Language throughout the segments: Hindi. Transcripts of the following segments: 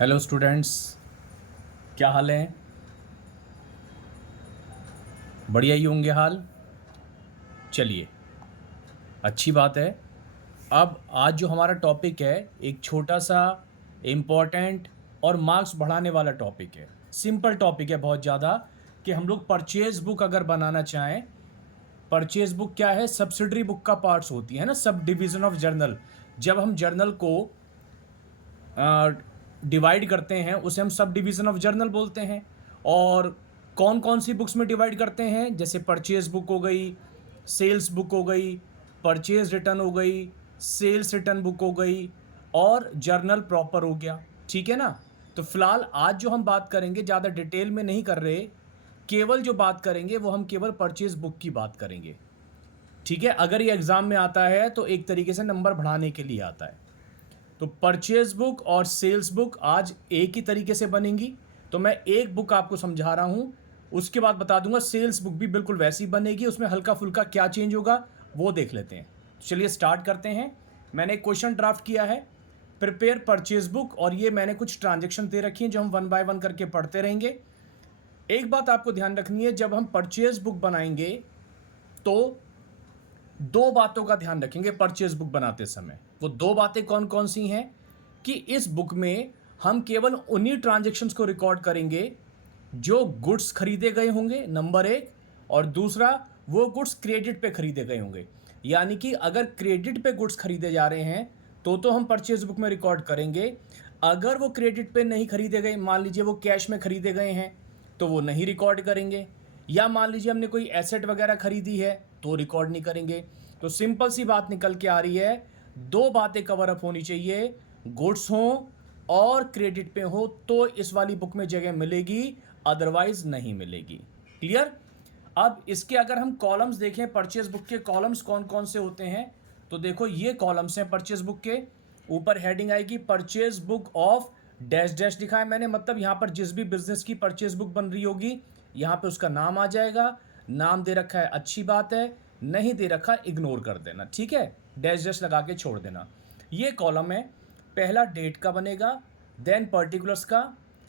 हेलो स्टूडेंट्स, क्या हाल है? बढ़िया ही होंगे हाल। चलिए, अच्छी बात है। अब आज जो हमारा टॉपिक है, एक छोटा सा इम्पोर्टेंट और मार्क्स बढ़ाने वाला टॉपिक है। सिंपल टॉपिक है बहुत ज़्यादा, कि हम लोग परचेज बुक अगर बनाना चाहें। परचेज बुक क्या है? सब्सिडरी बुक का पार्ट्स होती है ना, सब डिवीजन ऑफ जर्नल। जब हम जर्नल को डिवाइड करते हैं उसे हम सब डिवीज़न ऑफ जर्नल बोलते हैं। और कौन कौन सी बुक्स में डिवाइड करते हैं? जैसे परचेज बुक हो गई, सेल्स बुक हो गई, परचेज रिटर्न हो गई, सेल्स रिटर्न बुक हो गई, और जर्नल प्रॉपर हो गया। ठीक है ना? तो फिलहाल आज जो हम बात करेंगे, ज़्यादा डिटेल में नहीं कर रहे, केवल जो बात करेंगे वो हम केवल परचेज बुक की बात करेंगे। ठीक है? अगर ये एग्ज़ाम में आता है तो एक तरीके से नंबर बढ़ाने के लिए आता है। तो परचेज बुक और सेल्स बुक आज एक ही तरीके से बनेंगी। तो मैं एक बुक आपको समझा रहा हूं, उसके बाद बता दूंगा सेल्स बुक भी बिल्कुल वैसी बनेगी। उसमें हल्का फुल्का क्या चेंज होगा वो देख लेते हैं। चलिए स्टार्ट करते हैं। मैंने एक क्वेश्चन ड्राफ्ट किया है, प्रिपेयर परचेज बुक, और ये मैंने कुछ ट्रांजेक्शन दे रखी हैं जो हम वन बाय वन करके पढ़ते रहेंगे। एक बात आपको ध्यान रखनी है, जब हम परचेज बुक बनाएंगे तो दो बातों का ध्यान रखेंगे परचेज बुक बनाते समय। वो दो बातें कौन कौन सी हैं? कि इस बुक में हम केवल उन्हीं ट्रांजैक्शंस को रिकॉर्ड करेंगे जो गुड्स खरीदे गए होंगे, नंबर एक। और दूसरा, वो गुड्स क्रेडिट पे खरीदे गए होंगे। यानी कि अगर क्रेडिट पे गुड्स खरीदे जा रहे हैं तो हम परचेज बुक में रिकॉर्ड करेंगे। अगर वो क्रेडिट पे नहीं खरीदे गए, मान लीजिए वो कैश में खरीदे गए हैं, तो वो नहीं रिकॉर्ड करेंगे। या मान लीजिए हमने कोई एसेट वगैरह खरीदी है तो रिकॉर्ड नहीं करेंगे। तो सिंपल सी बात निकल के आ रही है, दो बातें कवर अप होनी चाहिए, गुड्स हो और क्रेडिट पे हो तो इस वाली बुक में जगह मिलेगी, अदरवाइज नहीं मिलेगी। क्लियर? अब इसके अगर हम कॉलम्स देखें, परचेज बुक के कॉलम्स कौन कौन से होते हैं, तो देखो ये कॉलम्स हैं परचेज बुक के। ऊपर हेडिंग आएगी purchase book of dash dash लिखा है मैंने, मतलब यहां पर जिस भी बिजनेस की परचेज बुक बन रही होगी यहां पे उसका नाम आ जाएगा। नाम दे रखा है, अच्छी बात है। नहीं दे रखा, इग्नोर कर देना। ठीक है? डैश डैश लगा के छोड़ देना। ये कॉलम है, पहला डेट का बनेगा, देन पर्टिकुलर्स का,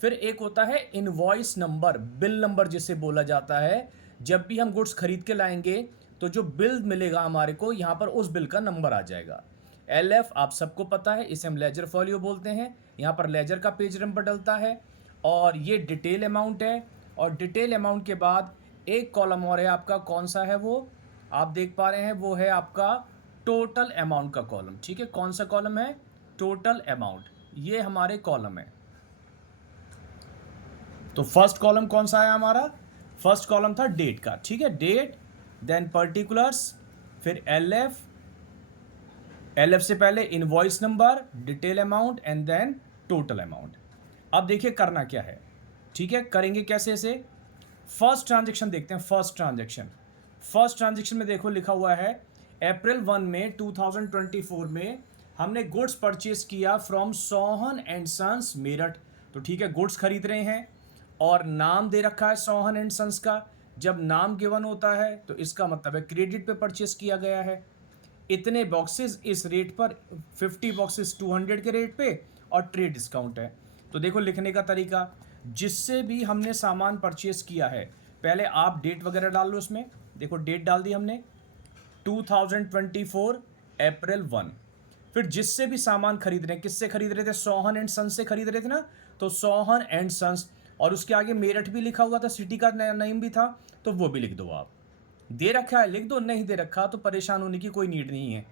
फिर एक होता है इनवॉइस नंबर, बिल नंबर जिसे बोला जाता है। जब भी हम गुड्स खरीद के लाएंगे तो जो बिल मिलेगा हमारे को, यहाँ पर उस बिल का नंबर आ जाएगा। एल एफ आप सबको पता है, इसे हम लेजर फॉलियो बोलते हैं। यहाँ पर लेजर का पेज नंबर डलता है। और ये डिटेल अमाउंट है। और डिटेल अमाउंट के बाद एक कॉलम और है आपका, कौन सा है वो आप देख पा रहे हैं, वो है आपका टोटल अमाउंट का कॉलम। ठीक है? कौन सा कॉलम है? Total amount. ये हमारे कॉलम है। तो फर्स्ट कॉलम कौन सा है हमारा? फर्स्ट कॉलम था डेट का। ठीक है? डेट, देन पर्टिकुलर्स, फिर एल एफ, एल एफ से पहले invoice number, detail amount and then total amount. अब देखिए करना क्या है। ठीक है? करेंगे कैसे इसे? फर्स्ट ट्रांजेक्शन देखते हैं। फर्स्ट ट्रांजेक्शन में देखो लिखा हुआ है अप्रैल 1 में 2024 में हमने गुड्स परचेज किया from Sohan and sons Meerut. तो ठीक है, गुड्स खरीद रहे हैं और नाम दे रखा है सोहन एंड सन्स का। जब नाम गिवन होता है तो इसका मतलब है क्रेडिट पे परचेज किया गया है। इतने बॉक्सेस इस रेट पर, 50 बॉक्सेस 200 के रेट पे, और ट्रेड डिस्काउंट है। तो देखो लिखने का तरीका, जिससे भी हमने सामान परचेज किया है पहले आप डेट वगैरह डाल लो उसमें। देखो डेट डाल दी हमने 2024 अप्रैल 1। फिर जिससे भी सामान खरीद रहे हैं, किससे खरीद रहे थे? सोहन एंड सन्स से खरीद रहे थे ना, तो सोहन एंड सन्स। और उसके आगे मेरठ भी लिखा हुआ था, सिटी का नेम भी था, तो वो भी लिख दो आप। दे रखा है लिख दो, नहीं दे रखा तो परेशान होने की कोई नीड नहीं है।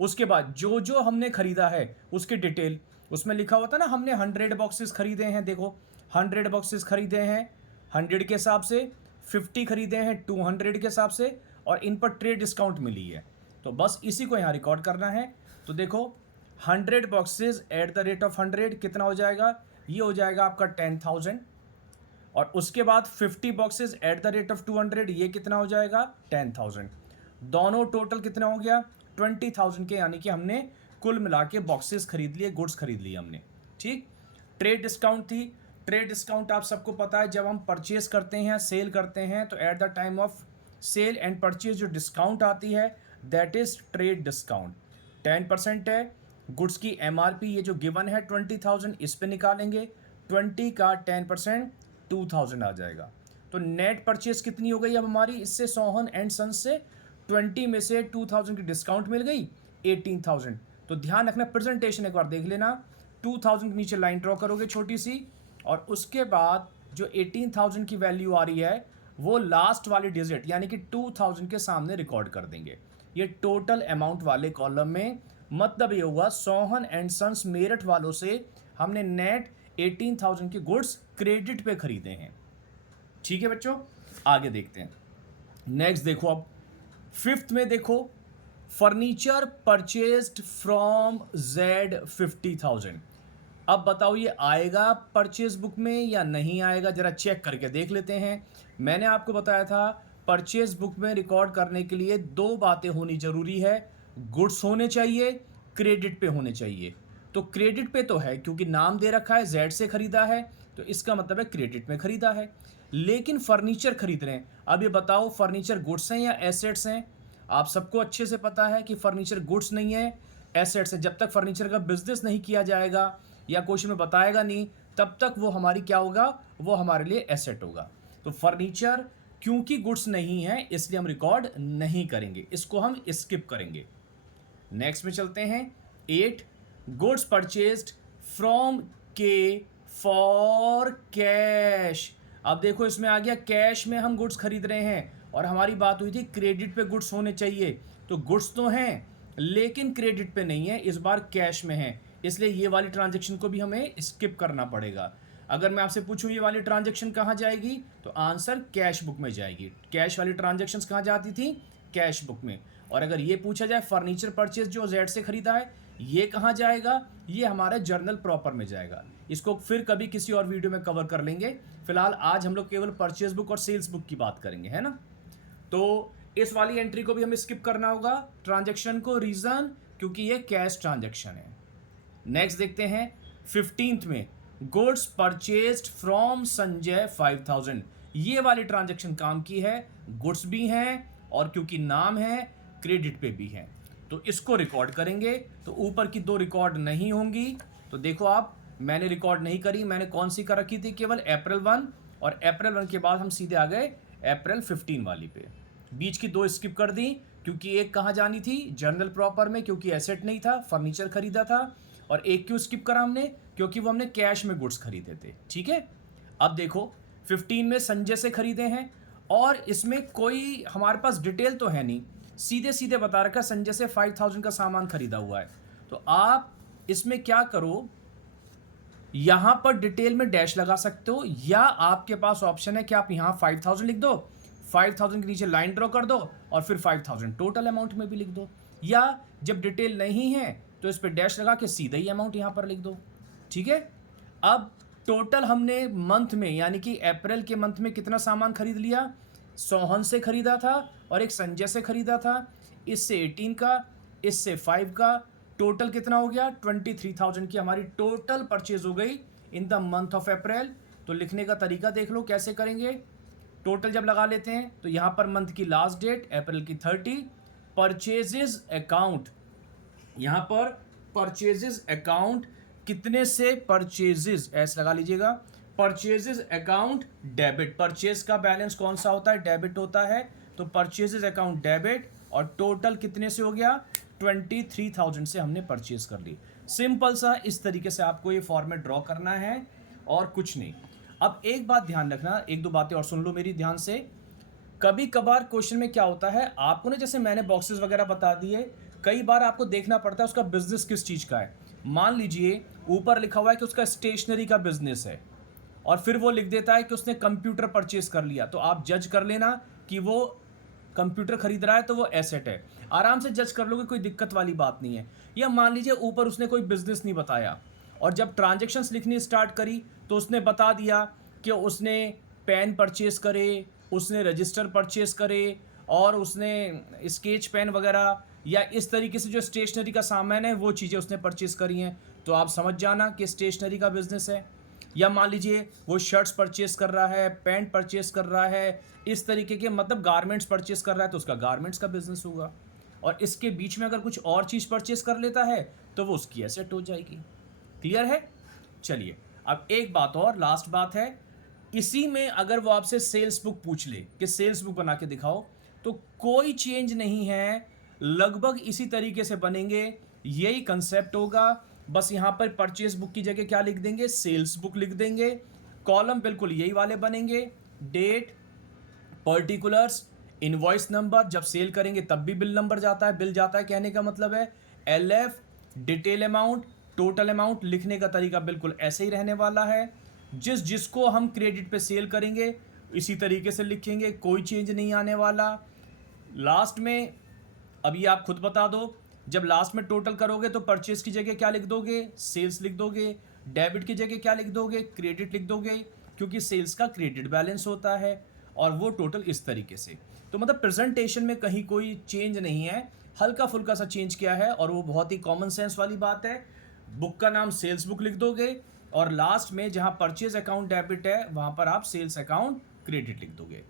उसके बाद जो जो हमने खरीदा है उसकी डिटेल, उसमें लिखा हुआ था ना, हमने 100 बॉक्सेस खरीदे हैं। देखो 100 बॉक्सेस खरीदे हैं 100 के हिसाब से, 50 खरीदे हैं 200 के हिसाब से, और इन पर ट्रेड डिस्काउंट मिली है। तो बस इसी को यहाँ रिकॉर्ड करना है। तो देखो 100 boxes at the rate of 100 कितना हो जाएगा? ये हो जाएगा आपका 10,000। और उसके बाद 50 boxes at the rate of 200, ये कितना हो जाएगा? 10,000। दोनों टोटल कितना हो गया? 20,000 के। यानी कि हमने कुल मिला के बॉक्सेस खरीद लिए, गुड्स खरीद लिए हमने। ठीक? ट्रेड डिस्काउंट थी। ट्रेड डिस्काउंट आप सबको पता है, जब हम परचेज करते हैं, सेल करते हैं, तो at the time of sale and purchase जो डिस्काउंट आती है दैट इज ट्रेड डिस्काउंट। 10% है। गुड्स की MRP ये जो गिवन है 20,000, इस पे निकालेंगे, 20 का 10% 2,000 आ जाएगा। तो नेट परचेज कितनी हो गई अब हमारी इससे, सोहन एंड सन्स से? 20 में से 2,000 की डिस्काउंट मिल गई, 18,000। तो ध्यान रखना, प्रेजेंटेशन एक बार देख लेना, 2,000 के नीचे लाइन ड्रॉ करोगे छोटी सी, और उसके बाद जो 18,000 की वैल्यू आ रही है वो लास्ट वाली डिजिट यानी कि 2,000 के सामने रिकॉर्ड कर देंगे। ये टोटल अमाउंट वाले कॉलम में, मतलब ये हुआ सोहन एंड सन्स मेरठ वालों से हमने नेट 18,000 के गुड्स क्रेडिट पे खरीदे हैं। ठीक है बच्चों, आगे देखते हैं। नेक्स्ट देखो, अब फिफ्थ में देखो, फर्नीचर परचेज्ड फ्रॉम Z50,000। अब बताओ ये आएगा परचेज बुक में या नहीं आएगा, जरा चेक करके देख लेते हैं। मैंने आपको बताया था परचेज बुक में रिकॉर्ड करने के लिए दो बातें होनी जरूरी है, गुड्स होने चाहिए, क्रेडिट पे होने चाहिए। तो क्रेडिट पे तो है क्योंकि नाम दे रखा है, Z से खरीदा है, तो इसका मतलब है क्रेडिट में खरीदा है। लेकिन फर्नीचर खरीद रहे हैं, अब ये बताओ फर्नीचर गुड्स हैं या एसेट्स हैं? आप सबको अच्छे से पता है कि फर्नीचर गुड्स नहीं है, एसेट्स है। जब तक फर्नीचर का बिजनेस नहीं किया जाएगा या क्वेश्चन में बताएगा नहीं, तब तक वो हमारी क्या होगा, वो हमारे लिए एसेट होगा। तो फर्नीचर क्योंकि गुड्स नहीं है इसलिए हम रिकॉर्ड नहीं करेंगे, इसको हम स्किप करेंगे। नेक्स्ट में चलते हैं। 8, गुड्स परचेज्ड फ्रॉम के फॉर कैश। अब देखो इसमें आ गया कैश में हम गुड्स खरीद रहे हैं, और हमारी बात हुई थी क्रेडिट पे गुड्स होने चाहिए। तो गुड्स तो हैं लेकिन क्रेडिट पे नहीं है, इस बार कैश में है, इसलिए ये वाली ट्रांजैक्शन को भी हमें स्किप करना पड़ेगा। अगर मैं आपसे पूछूं ये वाली ट्रांजैक्शन कहाँ जाएगी, तो आंसर कैश बुक में जाएगी। कैश वाली ट्रांजैक्शंस कहाँ जाती थी, कैश बुक में। और अगर ये पूछा जाए फर्नीचर परचेज जो Z से खरीदा है ये कहाँ जाएगा, ये हमारे जर्नल प्रॉपर में जाएगा। इसको फिर कभी किसी और वीडियो में कवर कर लेंगे, फिलहाल आज हम लोग केवल परचेज बुक और सेल्स बुक की बात करेंगे, है ना। तो इस वाली एंट्री को भी हमें स्किप करना होगा, ट्रांजैक्शन को, रीजन क्योंकि ये कैश ट्रांजैक्शन है। नेक्स्ट देखते हैं 15th में, गुड्स परचेज्ड फ्रॉम संजय 5,000। ये वाली ट्रांजैक्शन काम की है, गुड्स भी हैं और क्योंकि नाम है क्रेडिट पे भी है, तो इसको रिकॉर्ड करेंगे। तो ऊपर की दो रिकॉर्ड नहीं होंगी, तो देखो आप, मैंने रिकॉर्ड नहीं करी, मैंने कौन सी कर रखी थी, केवल अप्रैल 1, और अप्रैल 1 के बाद हम सीधे आ गए अप्रैल 15 वाली पे। बीच की दो स्किप कर दी क्योंकि एक कहाँ जानी थी, जर्नल प्रॉपर में, क्योंकि एसेट नहीं था, फर्नीचर खरीदा था। और एक क्यों स्किप करा हमने, क्योंकि वो हमने कैश में गुड्स खरीदे थे। ठीक है, अब देखो 15 में संजय से खरीदे हैं, और इसमें कोई हमारे पास डिटेल तो है नहीं, सीधे सीधे बता रखा संजय से 5,000 का सामान खरीदा हुआ है। तो आप इसमें क्या करो, यहां पर डिटेल में डैश लगा सकते हो, या आपके पास ऑप्शन है कि आप यहां 5,000 लिख दो, 5,000 के नीचे लाइन ड्रॉ कर दो, और फिर 5,000 टोटल अमाउंट में भी लिख दो, या जब डिटेल नहीं है तो इस पर डैश लगा के सीधा ही अमाउंट यहां पर लिख दो। ठीक है, अब टोटल हमने मंथ में यानी कि अप्रैल के मंथ में कितना सामान खरीद लिया, सोहन से खरीदा था और एक संजय से खरीदा था, इससे 18 का, इससे 5 का, टोटल कितना हो गया 23,000 की हमारी टोटल परचेज हो गई in the month of April. तो लिखने का तरीका देख लो कैसे करेंगे। टोटल जब लगा लेते हैं तो यहाँ पर मंथ की लास्ट डेट अप्रैल की 30, परचेजेस अकाउंट, यहाँ पर परचेजेस अकाउंट कितने से, परचेजेस ऐसे लगा लीजिएगा, परचेजेस अकाउंट डेबिट, परचेज का बैलेंस कौन सा होता है, डेबिट होता है, तो परचेजेस अकाउंट डेबिट, और टोटल कितने से हो गया 23,000 से हमने परचेज कर ली। सिंपल सा इस तरीके से आपको ये फॉर्मेट ड्रॉ करना है और कुछ नहीं। अब एक बात ध्यान रखना, एक दो बातें और सुन लो मेरी ध्यान से। कभी कभार क्वेश्चन में क्या होता है, आपको ना जैसे मैंने बॉक्सेस वगैरह बता दिए, कई बार आपको देखना पड़ता है उसका बिजनेस किस चीज़ का है। मान लीजिए ऊपर लिखा हुआ है कि उसका स्टेशनरी का बिजनेस है, और फिर वो लिख देता है कि उसने कंप्यूटर परचेज कर लिया, तो आप जज कर लेना कि वो कंप्यूटर खरीद रहा है तो वो एसेट है, आराम से जज कर लोगे, कोई दिक्कत वाली बात नहीं है। या मान लीजिए ऊपर उसने कोई बिजनेस नहीं बताया, और जब ट्रांजैक्शंस लिखनी स्टार्ट करी तो उसने बता दिया कि उसने पेन परचेज करे, उसने रजिस्टर परचेज करे, और उसने स्केच पेन वगैरह या इस तरीके से जो स्टेशनरी का सामान है वो चीज़ें उसने परचेज करी हैं, तो आप समझ जाना कि स्टेशनरी का बिजनेस है। या मान लीजिए वो शर्ट्स परचेज कर रहा है, पैंट परचेज कर रहा है, इस तरीके के मतलब गारमेंट्स परचेज कर रहा है, तो उसका गारमेंट्स का बिजनेस होगा। और इसके बीच में अगर कुछ और चीज़ परचेज कर लेता है तो वो उसकी एसेट हो जाएगी। क्लियर है? चलिए, अब एक बात और, लास्ट बात है, इसी में अगर वो आपसे सेल्स बुक पूछ ले कि सेल्स बुक बना के दिखाओ, तो कोई चेंज नहीं है, लगभग इसी तरीके से बनेंगे, यही कंसेप्ट होगा। बस यहाँ पर परचेज बुक की जगह क्या लिख देंगे, सेल्स बुक लिख देंगे। कॉलम बिल्कुल यही वाले बनेंगे, डेट, पर्टिकुलर्स, इनवॉइस नंबर, जब सेल करेंगे तब भी बिल नंबर जाता है, बिल जाता है कहने का मतलब है, LF, detail amount, total amount. लिखने का तरीका बिल्कुल ऐसे ही रहने वाला है। जिसको हम क्रेडिट पे सेल करेंगे इसी तरीके से लिखेंगे, कोई चेंज नहीं आने वाला। लास्ट में अभी आप खुद बता दो, जब लास्ट में टोटल करोगे तो परचेज की जगह क्या लिख दोगे, सेल्स लिख दोगे। डेबिट की जगह क्या लिख दोगे, क्रेडिट लिख दोगे, क्योंकि सेल्स का क्रेडिट बैलेंस होता है, और वो टोटल इस तरीके से। तो मतलब प्रेजेंटेशन में कहीं कोई चेंज नहीं है, हल्का फुल्का सा चेंज किया है, और वो बहुत ही कॉमन सेंस वाली बात है। बुक का नाम सेल्स बुक लिख दोगे, और लास्ट में जहां परचेज अकाउंट डेबिट है वहां पर आप सेल्स अकाउंट क्रेडिट लिख दोगे।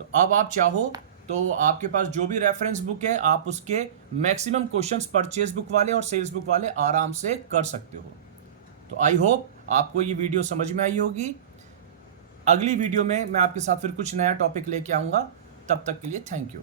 तो अब आप चाहो तो आपके पास जो भी रेफरेंस बुक है, आप उसके मैक्सिमम क्वेश्चंस परचेज बुक वाले और सेल्स बुक वाले आराम से कर सकते हो। तो आई होप आपको ये वीडियो समझ में आई होगी। अगली वीडियो में मैं आपके साथ फिर कुछ नया टॉपिक लेके आऊँगा। तब तक के लिए थैंक यू।